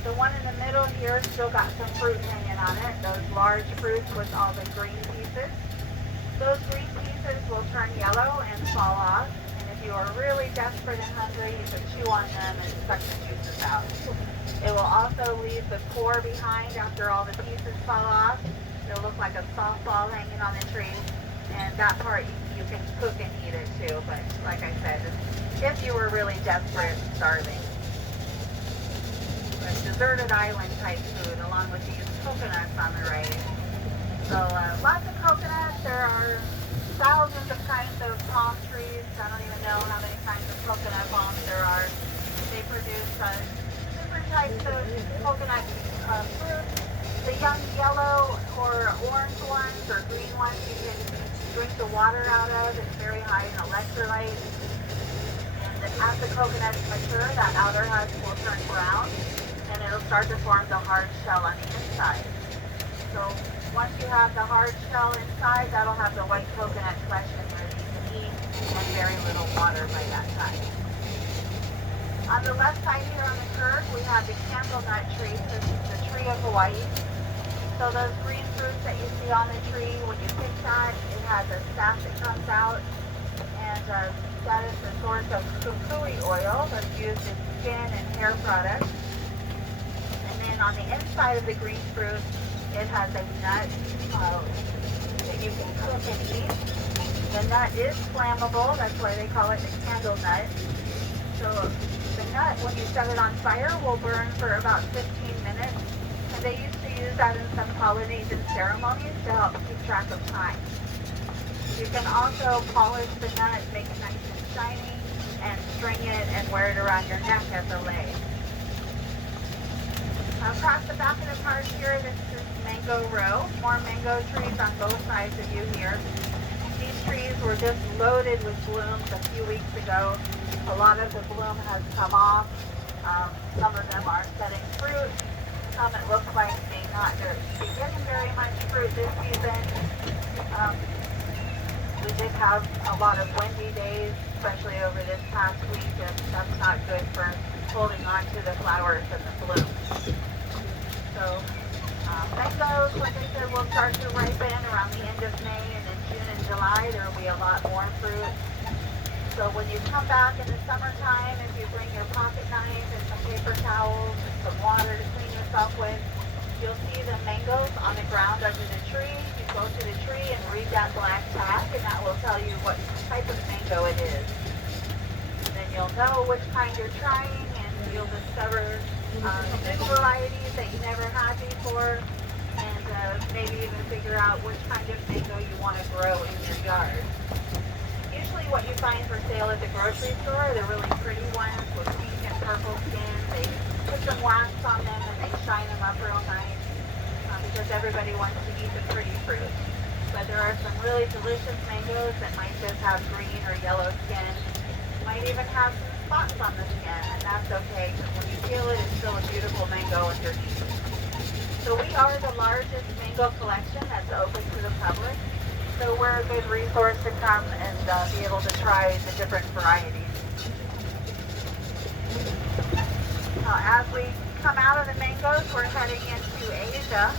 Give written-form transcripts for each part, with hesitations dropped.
The one in the middle here still got some fruit hanging on it. Those large fruits with all the green pieces. Those green pieces will turn yellow and fall off. And if you are really desperate and hungry, you can chew on them and suck the juices out. It will also leave the core behind after all the pieces fall off. It'll look like a softball hanging on the tree. And that part you can cook and eat it too. But like I said, if you were really desperate and starving. A deserted island type food along with these coconuts on the right. So lots of coconuts. There are thousands of kinds of palm trees. I don't even know how many kinds of coconut palms there are. They produce different types of coconut fruit. The young yellow or orange ones or green ones you can drink the water out of. It's very high in electrolytes. And as the coconuts mature, that outer husk will turn brown. And it'll start to form the hard shell on the inside. So once you have the hard shell inside, that'll have the white coconut flesh in there that you can eat and very little water by that time. On the left side here on the curve, we have the candlenut tree. This is the tree of Hawaii. So those green fruits that you see on the tree, when you pick that, it has a sap that comes out. And that is the source of kukui oil that's used in skin and hair products. On the inside of the green fruit, it has a nut that you can cook and eat. The nut is flammable, that's why they call it the candle nut. So the nut, when you set it on fire, will burn for about 15 minutes. And they used to use that in some Polynesian ceremonies to help keep track of time. You can also polish the nut, make it nice and shiny, and string it and wear it around your neck as a lei. Across the back of the park here, this is mango row. More mango trees on both sides of you here. These trees were just loaded with blooms a few weeks ago. A lot of the bloom has come off. Some of them are setting fruit. Some it looks like may not be getting very much fruit this season. We did have a lot of windy days, especially over this past week, and that's not good for holding on to the flowers and the blooms. So mangoes, like I said, will start to ripen around the end of May, and in June and July there will be a lot more fruit. So when you come back in the summertime, if you bring your pocket knife and some paper towels and some water to clean yourself with, you'll see the mangoes on the ground under the tree. You go to the tree and read that black tag, and that will tell you what type of mango it is. And then you'll know which kind you're trying, and you'll discover new varieties that you never had before, and maybe even figure out which kind of mango you want to grow in your yard. Usually what you find for sale at the grocery store are the really pretty ones with pink and purple skin. They put some wax on them and they shine them up real nice because everybody wants to eat the pretty fruit. But there are some really delicious mangoes that might just have green or yellow skin. Might even have some spots on the skin, and that's okay because when you peel it, it's still a beautiful mango underneath. So we are the largest mango collection that's open to the public. So we're a good resource to come and be able to try the different varieties. As we come out of the mangoes, we're heading into Asia.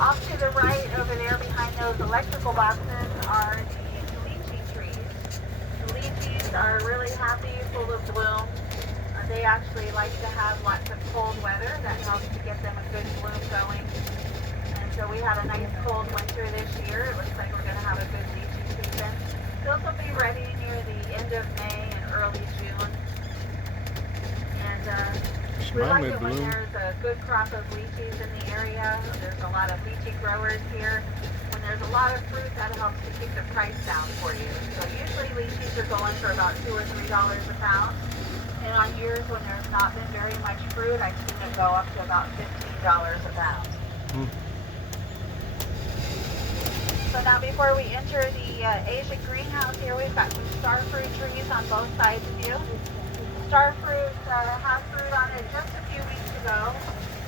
Off to the right over there behind those electrical boxes are the lychee trees. The lychees are really happy, full of bloom. They actually like to have lots of cold weather. That helps to get them a good bloom going. And so we had a nice cold winter this year. It looks like we're going to have a good lychee season. Those will be ready near the end of May and early June. And we like it when there's a good crop of lychees in the area. There's a lot of lychee growers here. When there's a lot of fruit, that helps to keep the price down for you. So usually lychees are going for about $2 or $3 a pound. And on years when there's not been very much fruit, I've seen it go up to about $15 a pound. So now before we enter the Asian greenhouse here, we've got some star fruit trees on both sides of you. Star fruit had fruit on it just a few weeks ago,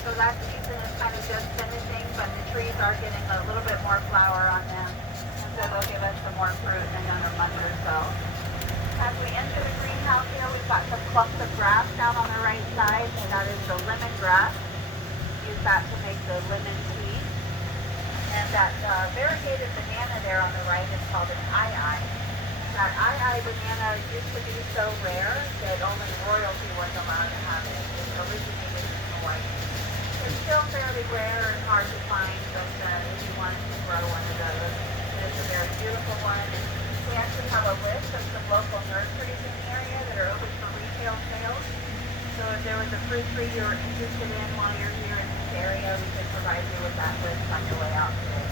so that season is kind of just finishing, but the trees are getting a little bit more flower on them, and so they'll give us some more fruit in another month or so. As we enter the greenhouse here, we've got some clumps of grass down on the right side, and that is the lemongrass. Use that to make the lemon tea. And that variegated banana there on the right is called an eye. That eye banana used to be so rare that only royalty was allowed to have it. It originated in Hawaii. It's still fairly rare and hard to find, but if you wanted to grow one of those, it's a very beautiful one. And we actually have a list of some local nurseries in the area that are open for retail sales. So if there was a fruit tree you were interested in while you're here in this area, we could provide you with that list on your way out today.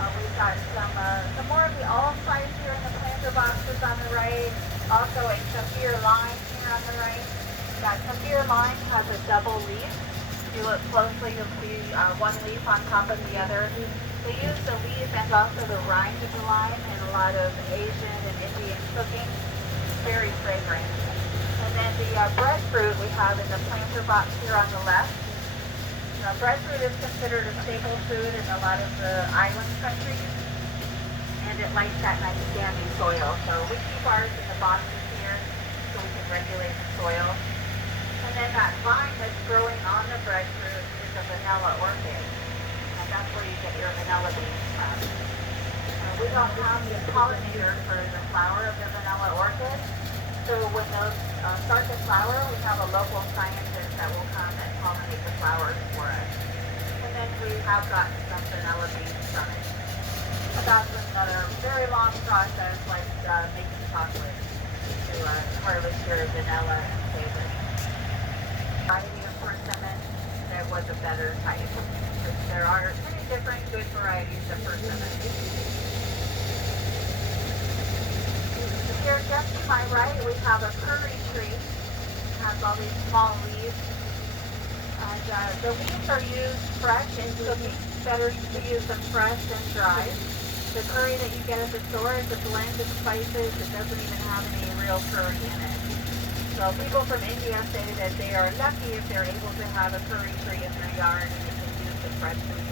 We've got some more of the allspice here in the planter boxes on the right. Also a Kaffir lime here on the right. That Kaffir lime has a double leaf. If you look closely, you'll see one leaf on top of the other. They use the leaf and also the rind of the lime in a lot of Asian and Indian cooking. Very fragrant. And then the breadfruit we have in the planter box here on the left. Now, breadfruit is considered a staple food in a lot of the island countries, and it likes that nice sandy soil. So we keep ours in the boxes here so we can regulate the soil. And then that vine that's growing on the breadfruit is a vanilla orchid, and that's where you get your vanilla beans from. We don't have the pollinator for the flower of the vanilla orchid, so when those start to flower, we have a local scientist that will come and pollinate the flowers for us. And then we have gotten some vanilla beans from it. But that's another very long process, like making chocolate, to harvest your vanilla and save it. Variety of persimmon, there was a better type. There are many different good varieties of persimmon. Here just to my right, we have a curry tree. It has all these small leaves. And the leaves are used fresh in cooking. Better to use them fresh than dried. The curry that you get at the store is a blend of spices. It doesn't even have any real curry in it. So people from India say that they are lucky if they're able to have a curry tree in their yard and they can use the fresh leaves.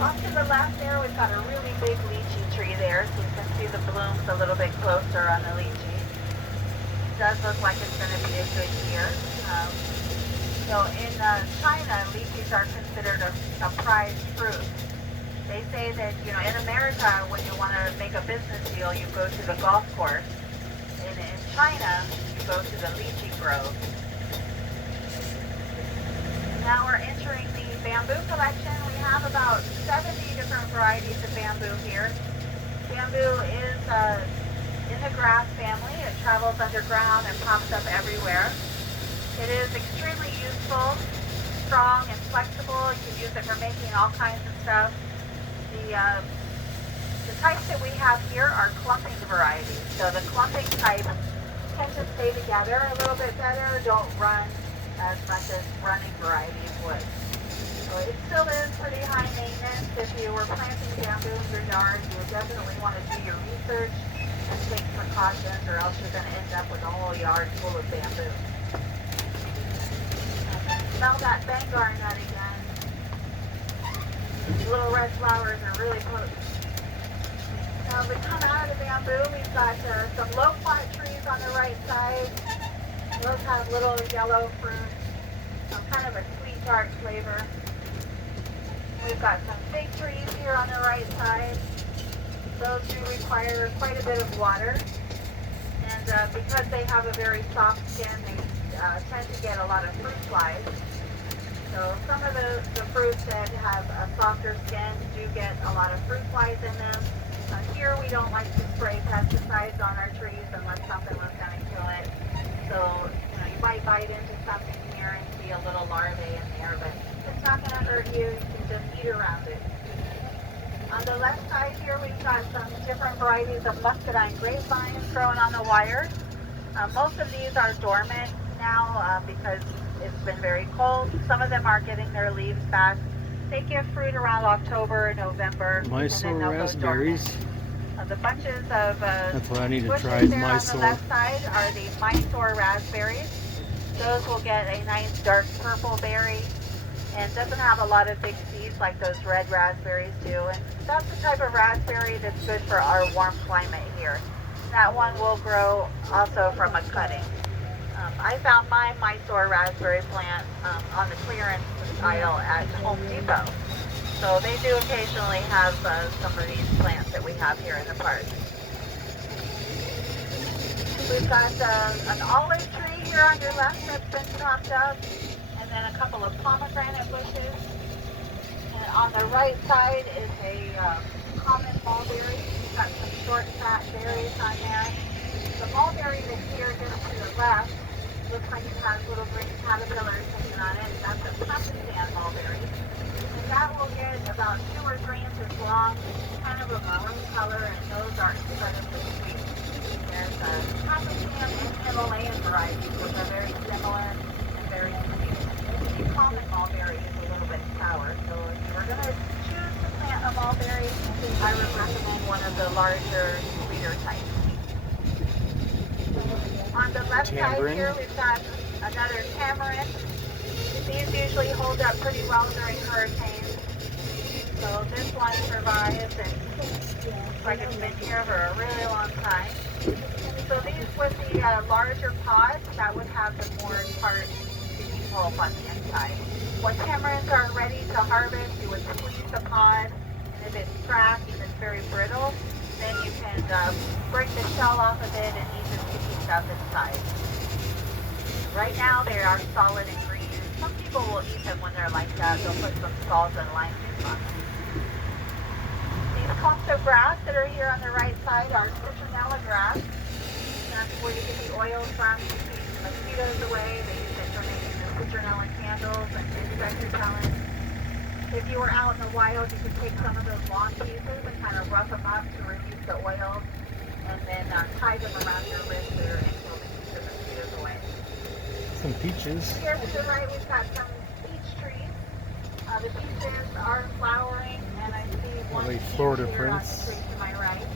Off to the left there, we've got a really big lychee tree there, so you can see the blooms a little bit closer on the lychee. It does look like it's going to be a good year. So in China, lychees are considered a prized fruit. They say that, in America, when you want to make a business deal, you go to the golf course. And in China, you go to the lychee grove. Now we're entering the bamboo collection. We have about 70 different varieties of bamboo here. Bamboo is in the grass family. It travels underground and pops up everywhere. It is extremely useful, strong and flexible. You can use it for making all kinds of stuff. The types that we have here are clumping varieties. So the clumping type tend to stay together a little bit better, don't run as much as running varieties would. So it still is pretty high maintenance. If you were planting bamboo in your yard, you would definitely want to do your research and take precautions, or else you're going to end up with a whole yard full of bamboo. Smell that Bengal nut again. The little red flowers are really potent. Now as we come out of the bamboo, we've got some loquat trees on the right side. Those have little yellow fruit, kind of a sweet dark flavor. We've got some fig trees here on the right side. Those do require quite a bit of water. And because they have a very soft skin, they tend to get a lot of fruit flies. So some of the fruits that have a softer skin do get a lot of fruit flies in them. Here we don't like to spray pesticides on our trees unless something was going to kill it. So you might bite into something here and see a little larvae in there, but it's not going to hurt you. You can just eat around it. On the left side here, we've got some different varieties of Mustardized grapevines growing on the wires. Most of these are dormant now because it's been very cold. Some of them are getting their leaves back. They give fruit around October, November. Mysore Raspberries. The bunches of that's what I need to bushes try is there Mysore. on the left side are the Mysore Raspberries. Those will get a nice dark purple berry. and doesn't have a lot of big seeds like those red raspberries do. And that's the type of raspberry that's good for our warm climate here. That one will grow also from a cutting. I found my Mysore Raspberry plant on the clearance aisle at Home Depot. So they do occasionally have some of these plants that we have here in the park. We've got an olive tree here on your left that's been chopped up, and then a couple of pomegranate bushes. And on the right side is a common mulberry. We've got some short, fat berries on there. The mulberry that's here just to the left looks like it has little green caterpillars hanging on it. That's a Pakistan mulberry. And that will get about 2 or 3 inches long, kind of a maroon color, and those are incredibly sweet. There's Pakistan and Himalayan varieties, which are very similar and very sweet. The common mulberry is a little bit sour, so if you were going to choose to plant a mulberry, I would recommend one of the larger, sweeter types. On the left side here, we've got another tamarind. These usually hold up pretty well during hurricanes. So this one survives and looks like it's been here for a really long time. So these with the larger pods, that would have the more tart, sticky pulp on the inside. When tamarinds are ready to harvest, you would squeeze the pod, and if it's cracked, if it's very brittle, then you can break the shell off of it and eat the sticky stuff inside. Right now they are solid and green. Some people will eat them when they're like that. They'll put some salt and lime juice on them. These clumps of grass that are here on the right side are citronella grass. That's where you get the oil from to keep mosquitoes away. They use it for making the citronella candles and insect repellent. If you were out in the wild, you could take some of those long pieces and kind of rough them up to reduce the oil, and then tie them around your wrist or ankle to keep the mosquitoes away. Some peaches. Here to the right, we've got some peach trees. The peaches are flowering, and I see one Like peach Florida here on the Prince. tree to my right.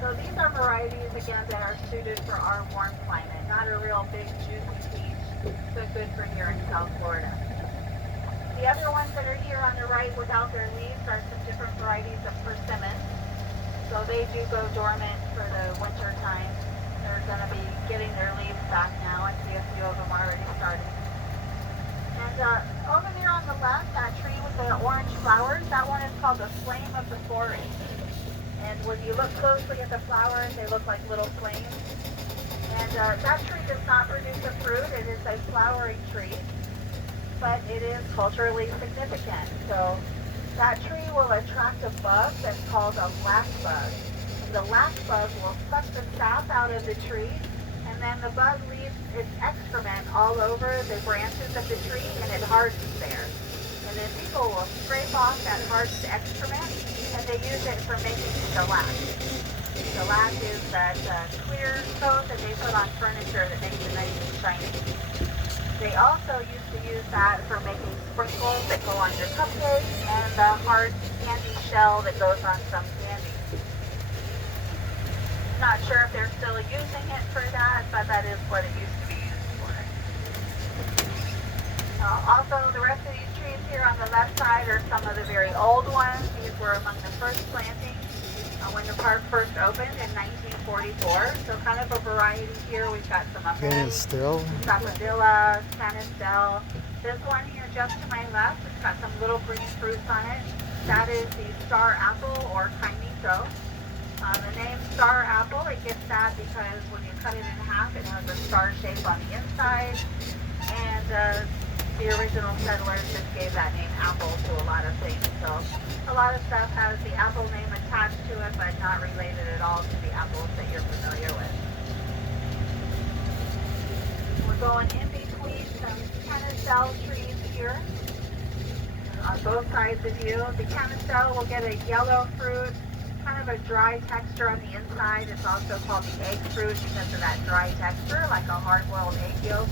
So these are varieties, again, that are suited for our warm climate. Not a real big, juicy peach, so good for here in South Florida. The other ones that are here on the right without their leaves are some different varieties of persimmons. So they do go dormant for the winter time. They're going to be getting their leaves back now. I see a few of them already starting. And over there on the left, that tree with the orange flowers, that one is called the flame of the forest. And when you look closely at the flowers, they look like little flames. And that tree does not produce a fruit. It is a flowering tree, but it is culturally significant. So that tree will attract a bug that's called a lac bug. And the lac bug will suck the sap out of the tree, and then the bug leaves its excrement all over the branches of the tree, and it hardens there. And then people will scrape off that hardened excrement, and they use it for making shellac. Shellac is that clear coat that they put on furniture that makes it nice and shiny. They also used to use that for making sprinkles that go on your cupcakes and the hard candy shell that goes on some candy. Not sure if they're still using it for that, but that is what it used to be used for. Also, the rest of these trees here on the left side are some of the very old ones. These were among the first plantings when the park first opened in 1944. So kind of a variety here. We've got some Canistel. sapodilla, canistel. This one here just to my left, it's got some little green fruits on it. That is the star apple or kaimito. The name star apple, it gets that because when you cut it in half, it has a star shape on the inside. And the original settlers just gave that name apple to a lot of things. So a lot of stuff has the apple name attached to it, but not related at all to the apples that you're familiar with. We're going in between some canistel trees here on both sides of you. The canistel will get a yellow fruit, kind of a dry texture on the inside. It's also called the egg fruit because of that dry texture, like a hard-boiled egg yolk.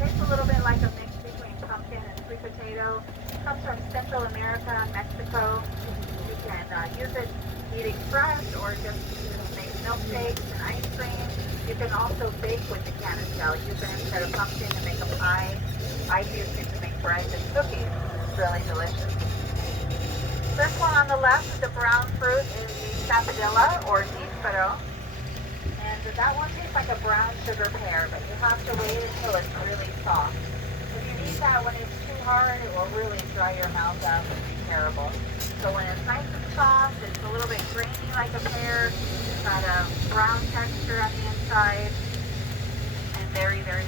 Tastes a little bit like a mix between pumpkin and sweet potato. Comes from Central America and Mexico. You can use it eating fresh or just make milkshakes and ice cream. You can also bake with the canistel. Use it instead of pumpkin to make a pie. I use it to make bread and cookies. It's really delicious. This one on the left with the brown fruit is the sapodilla or níspero. And that one tastes like a brown sugar pear, but you have to wait until it's really soft. If you eat that when it's too hard, it will really dry your mouth out and be terrible. So when it's nice and soft, it's a little bit grainy like a pear, it's got a brown texture on the inside, and very, very